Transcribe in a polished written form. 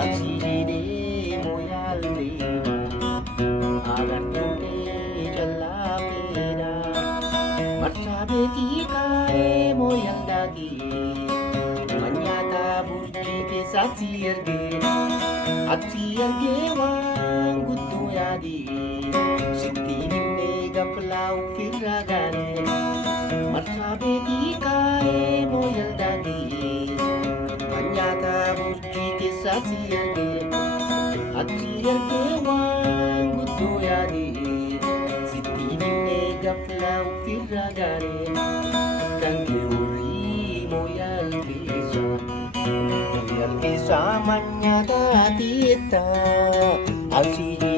Atsiri moyalde agartune jalapira marsabeti kae moyaldagi manyata burji ke satsiyarge wangutu yadi sittine gaflau firagane marsabeti kae moyaldagi manyata burji ke satsiyarge wangutu yadi sittine gaflau firagane kange uri moyaldisa moyaldisa manyata tita asiri